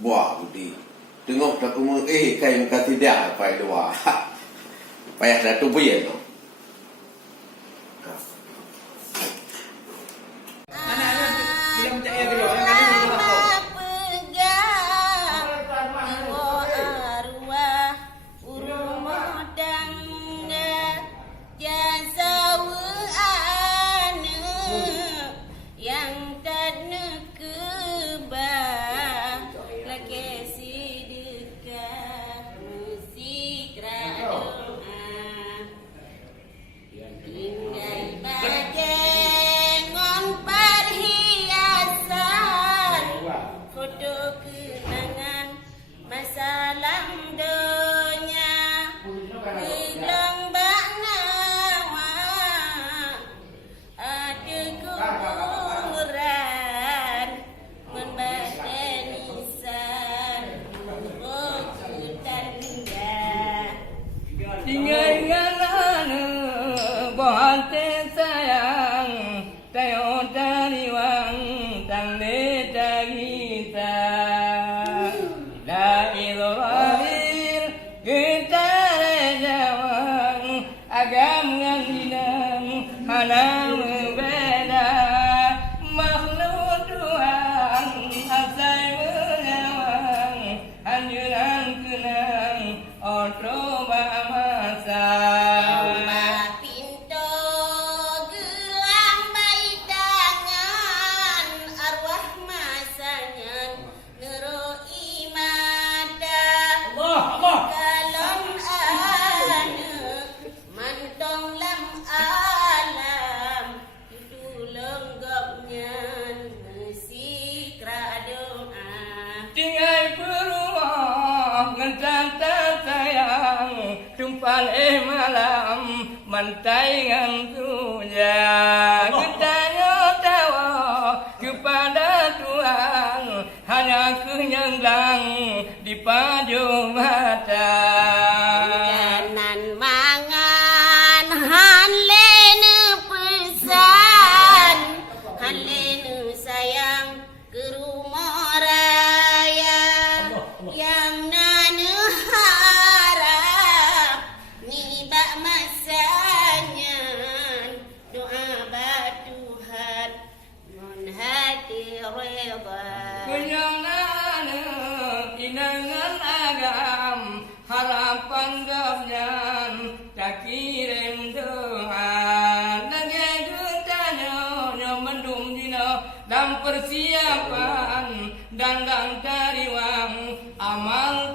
Buah budi. Tengok tak kumul kain muka tidak pai dua. Payah dah tu biar no. Malam mantai ngantunya Ketanya tawa kepada Tuhan Hanya kenyanglang di padu mata Jangan mangan hanlene pesan Hanlene sayang ke rumah raya Yang nana harap nibak masanya Doa batuhan mun hati reda Kunyangan inangan agam harapan gabnyan tak kirim doa lagi gutanya mendung dina dan persiapan dan tariwang amal